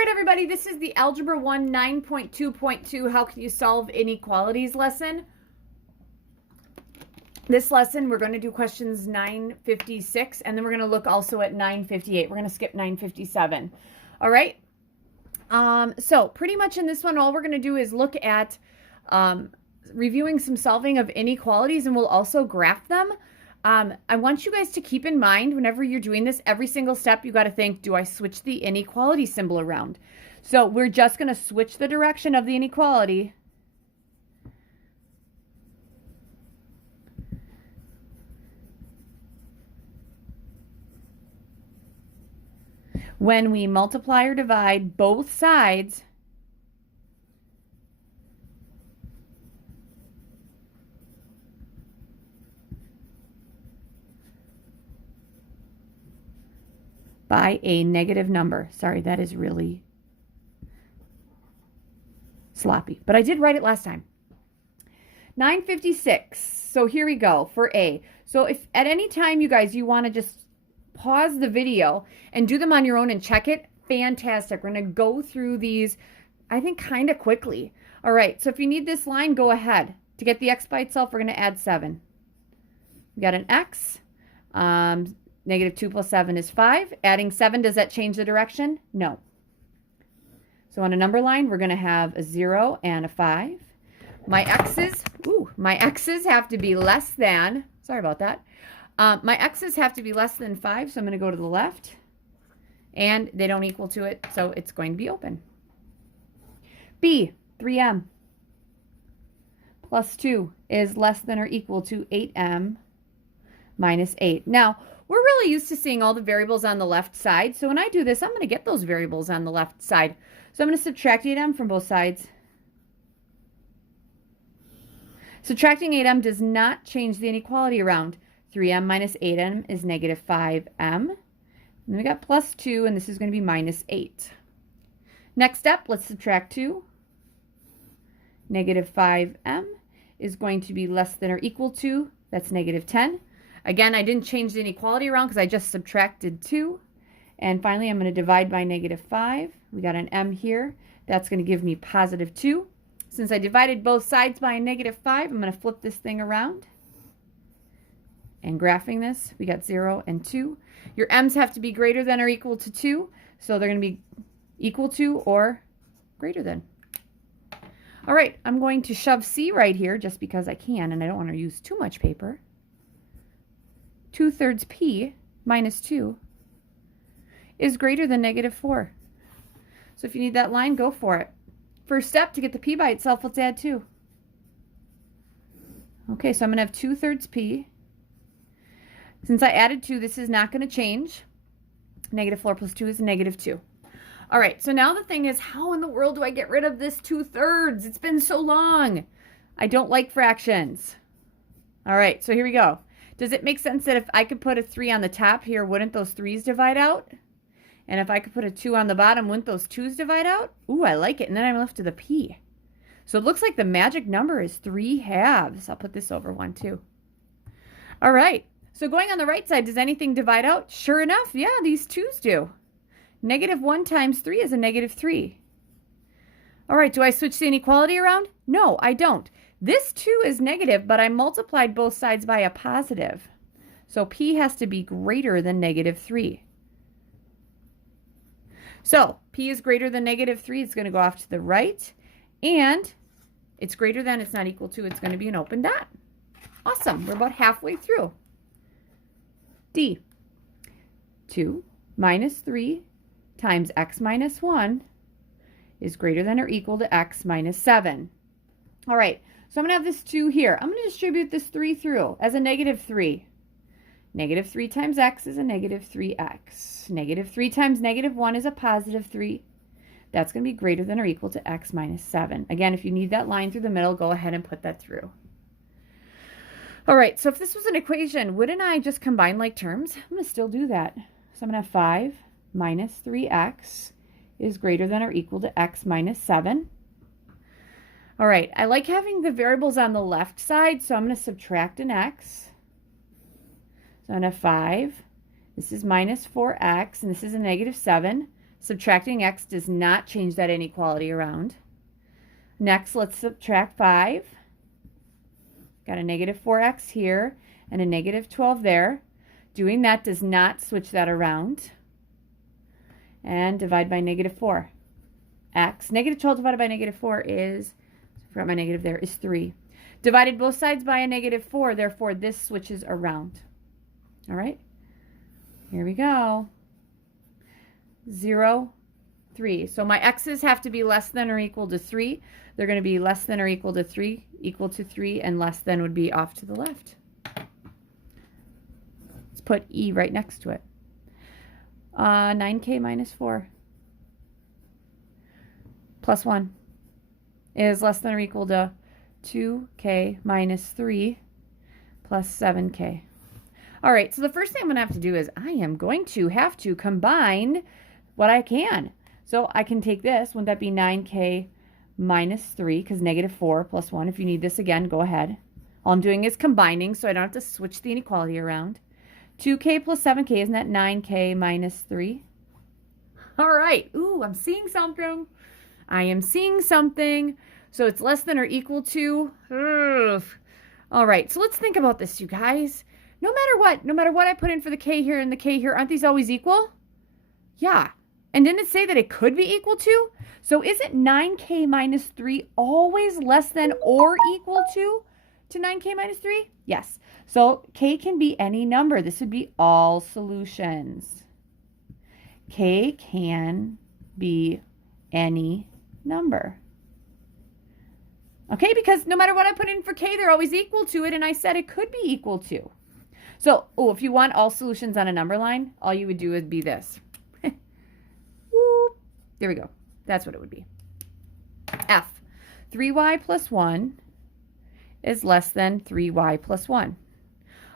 right, everybody, this is the Algebra 1 9.2.2 How Can You Solve Inequalities lesson. This lesson, we're going to do questions 956, and then we're going to look also at 958. We're going to skip 957. All right? So pretty much in this one, all we're going to do is look at reviewing some solving of inequalities, and we'll also graph them. I want you guys to keep in mind whenever you're doing this, every single step, you got to think, do I switch the inequality symbol around? So we're just going to switch the direction of the inequality. When we multiply or divide both sides by a negative number. Sorry, that is really sloppy, but I did write it last time. 956. So here we go for A. So if at any time, you guys, you want to just pause the video and do them on your own and check it, fantastic. We're going to go through these, I think, kind of quickly. All right, so if you need this line, go ahead. To get the x by itself, we're going to add 7. We got an x. Negative 2 plus 7 is 5. Adding 7, does that change the direction? No. So on a number line, we're going to have a 0 and a 5. My x's have to be less than, sorry about that. My x's have to be less than 5, so I'm going to go to the left. And they don't equal to it, so it's going to be open. B, 3m plus 2 is less than or equal to 8m minus 8. Now, we're really used to seeing all the variables on the left side, so when I do this, I'm going to get those variables on the left side. So I'm going to subtract 8m from both sides. Subtracting 8m does not change the inequality around. 3m minus 8m is negative 5m. And then we got plus 2, and this is going to be minus 8. Next step, let's subtract 2. Negative 5m is going to be less than or equal to, that's negative 10. Again, I didn't change the inequality around because I just subtracted 2. And finally, I'm going to divide by negative 5. We got an m here. That's going to give me positive 2. Since I divided both sides by a negative 5, I'm going to flip this thing around. And graphing this, we got 0 and 2. Your m's have to be greater than or equal to 2. So they're going to be equal to or greater than. All right, I'm going to shove C right here just because I can, and I don't want to use too much paper. 2/3 p minus 2 is greater than negative 4. So if you need that line, go for it. First step, to get the p by itself, let's add 2. Okay, so I'm going to have 2/3 p. Since I added 2, this is not going to change. Negative 4 plus 2 is negative 2. All right, so now the thing is, how in the world do I get rid of this 2/3? It's been so long. I don't like fractions. All right, so here we go. Does it make sense that if I could put a 3 on the top here, wouldn't those 3's divide out? And if I could put a 2 on the bottom, wouldn't those 2's divide out? Ooh, I like it. And then I'm left with a p. So it looks like the magic number is 3/2. I'll put this over 1 too. All right. So going on the right side, does anything divide out? Sure enough, yeah, these 2's do. Negative 1 times 3 is a negative 3. All right, do I switch the inequality around? No, I don't. This 2 is negative, but I multiplied both sides by a positive. So p has to be greater than negative 3. So p is greater than negative 3. It's going to go off to the right. And it's greater than, it's not equal to, it's going to be an open dot. Awesome. We're about halfway through. D. 2 minus 3 times x minus 1 is greater than or equal to x minus 7. All right. So I'm going to have this 2 here. I'm going to distribute this 3 through as a negative 3. Negative 3 times x is a negative 3x. Negative 3 times negative 1 is a positive 3. That's going to be greater than or equal to x minus 7. Again, if you need that line through the middle, go ahead and put that through. All right, so if this was an equation, wouldn't I just combine like terms? I'm going to still do that. So I'm going to have 5 minus 3x is greater than or equal to x minus 7. All right, I like having the variables on the left side, so I'm going to subtract an x. So I'm going to have 5. This is minus 4x, and this is a negative 7. Subtracting x does not change that inequality around. Next, let's subtract 5. Got a negative 4x here and a negative 12 there. Doing that does not switch that around. And divide by negative 4. X. Negative 12 divided by negative 4 is, I forgot my negative there, is 3. Divided both sides by a negative 4, therefore this switches around. All right? Here we go. 0, 3. So my x's have to be less than or equal to 3. They're going to be less than or equal to 3, equal to 3, and less than would be off to the left. Let's put E right next to it. 9k minus 4 plus 1 is less than or equal to 2k minus 3 plus 7k. All right, so the first thing I'm going to have to do is I am going to have to combine what I can. So I can take this. Wouldn't that be 9k minus 3? Because negative 4 plus 1. If you need this again, go ahead. All I'm doing is combining, so I don't have to switch the inequality around. 2k plus 7k, isn't that 9k minus 3? All right. Ooh, I'm seeing something. I am seeing something. So it's less than or equal to. Ugh. All right, so let's think about this, you guys. No matter what I put in for the k here and the k here, aren't these always equal? Yeah. And didn't it say that it could be equal to? So isn't 9k minus 3 always less than or equal to 9k minus 3? Yes. So k can be any number. This would be all solutions. K can be any number. Okay, because no matter what I put in for k, they're always equal to it, and I said it could be equal to. So, if you want all solutions on a number line, all you would do would be this. Whoop. There we go. That's what it would be. F. 3y plus 1 is less than 3y plus 1.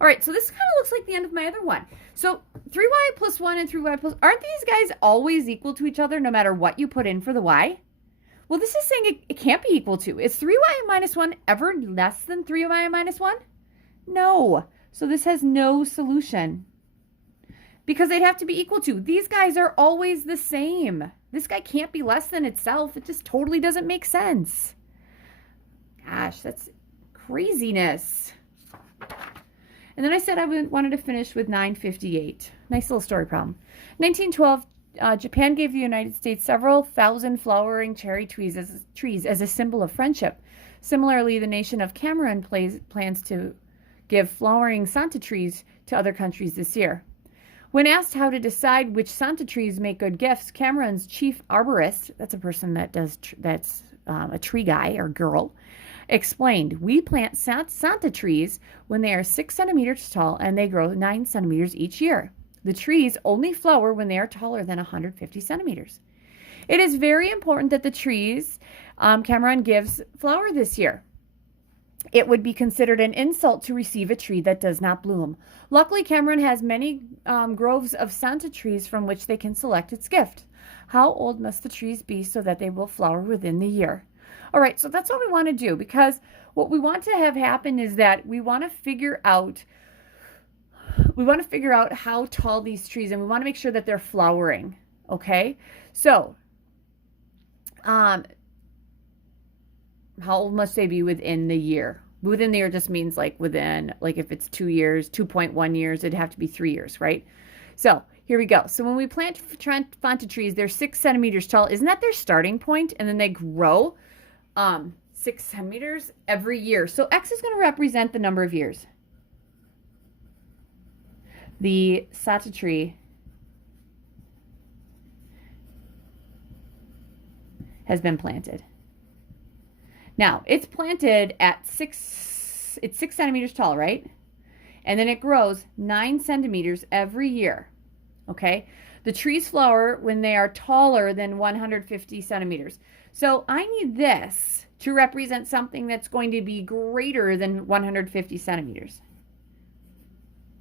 All right, so this kind of looks like the end of my other one. So 3y plus 1 and 3y plus, aren't these guys always equal to each other no matter what you put in for the y? Well, this is saying it can't be equal to. Is 3y minus 1 ever less than 3y minus 1? No. So this has no solution because they'd have to be equal to. These guys are always the same. This guy can't be less than itself. It just totally doesn't make sense. Gosh, that's craziness. And then I said I wanted to finish with 958. Nice little story problem. 1912, Japan gave the United States several thousand flowering cherry trees as a symbol of friendship. Similarly, the nation of Cameroon plans to give flowering Santa trees to other countries this year. When asked how to decide which Santa trees make good gifts, Cameroon's chief arborist, that's a person that that's a tree guy or girl, explained, "We plant Santa trees when they are 6 centimeters tall and they grow 9 centimeters each year. The trees only flower when they are taller than 150 centimeters. It is very important that the trees Cameroon gives flower this year. It would be considered an insult to receive a tree that does not bloom. Luckily, Cameroon has many groves of Santa trees from which they can select its gift. How old must the trees be so that they will flower within the year?" All right, so that's what we want to do, because what we want to have happen is that we want to figure out how tall these trees, and we want to make sure that they're flowering. Okay, so how old must they be within the year? Within the year just means like within, like if it's 2 years, 2.1 years, it'd have to be 3 years, right? So here we go. So when we plant Fanta trees, they're 6 centimeters tall. Isn't that their starting point? And then they grow 6 centimeters every year. So X is going to represent the number of years the Santa tree has been planted. Now, it's planted at 6 centimeters tall, right? And then it grows 9 centimeters every year, okay? The trees flower when they are taller than 150 centimeters. So I need this to represent something that's going to be greater than 150 centimeters,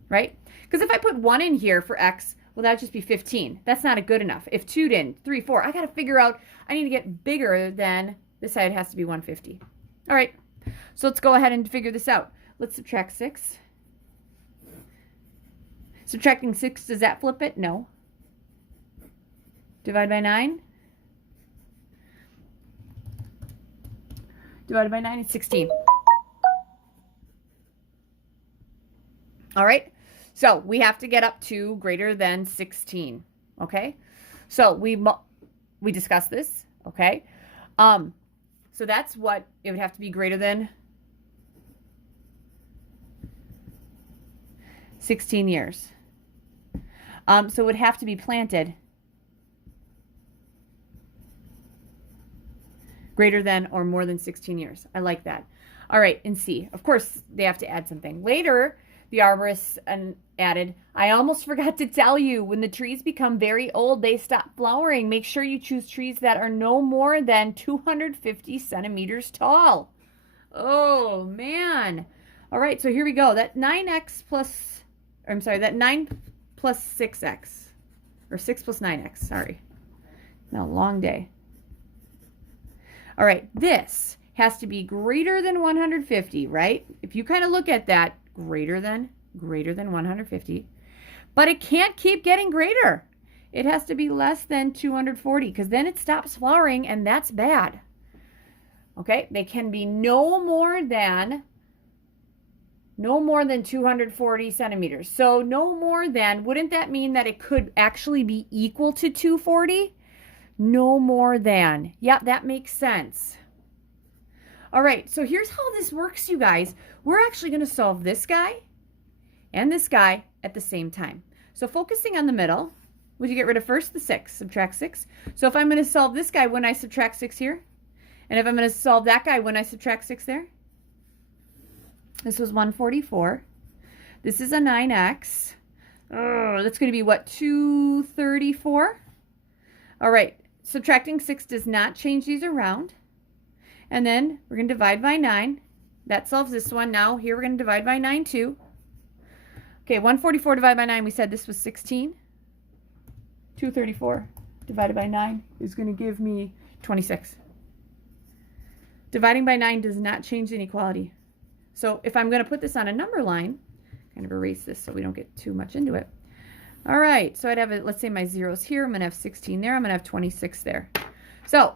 right? Because if I put 1 in here for X, well, that would just be 15. That's not good enough. If 2 in, 3, 4, I got to figure out, I need to get bigger than, this side has to be 150. All right, so let's go ahead and figure this out. Let's subtract 6. Subtracting 6, does that flip it? No. divided by 9. Divided by 9 is 16. All right, so we have to get up to greater than 16, okay? So we discussed this, okay? So that's what it would have to be greater than 16 years. So it would have to be planted greater than or more than 16 years. I like that. All right, and C. Of course, they have to add something. Later, the arborists added, I almost forgot to tell you, when the trees become very old, they stop flowering. Make sure you choose trees that are no more than 250 centimeters tall. Oh, man. All right, so here we go. That 9x plus, or I'm sorry, that 9 plus 6x, or 6 plus 9x, sorry. No, long day. All right, this has to be greater than 150, right? If you kind of look at that, greater than 150. But it can't keep getting greater. It has to be less than 240 because then it stops flowering and that's bad. Okay, they can be no more than 240 centimeters. So no more than, wouldn't that mean that it could actually be equal to 240? No more than. Yeah, that makes sense. All right, so here's how this works, you guys. We're actually going to solve this guy and this guy at the same time. So focusing on the middle, would you get rid of first the 6? Subtract 6. So if I'm going to solve this guy when I subtract 6 here, and if I'm going to solve that guy when I subtract 6 there, this was 144. This is a 9x. Oh, that's going to be what, 234? All right, subtracting 6 does not change these around. And then we're going to divide by 9. That solves this one. Now here we're going to divide by 9 too. Okay, 144 divided by 9, we said this was 16. 234 divided by 9 is going to give me 26. Dividing by 9 does not change the inequality. So if I'm going to put this on a number line, kind of erase this so we don't get too much into it. All right, so I'd have, let's say my zeros here. I'm going to have 16 there. I'm going to have 26 there. So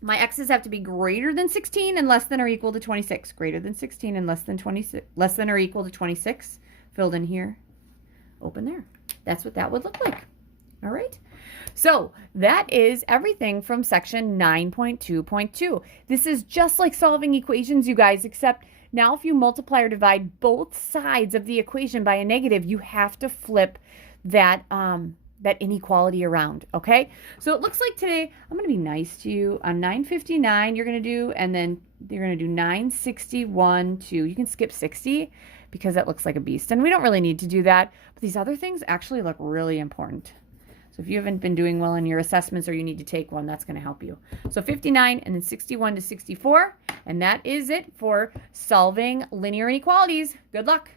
my x's have to be greater than 16 and less than or equal to 26. Greater than 16 and less than 26, less than or equal to 26. Filled in here, open there. That's what that would look like. All right. So that is everything from section 9.2.2. This is just like solving equations, you guys, except now if you multiply or divide both sides of the equation by a negative, you have to flip that that inequality around, okay? So it looks like today, I'm going to be nice to you. On 959, you're going to do, and then you're going to do 961, 2. You can skip 60 because that looks like a beast. And we don't really need to do that. But these other things actually look really important. So if you haven't been doing well in your assessments or you need to take one, that's going to help you. So 59 and then 61 to 64. And that is it for solving linear inequalities. Good luck.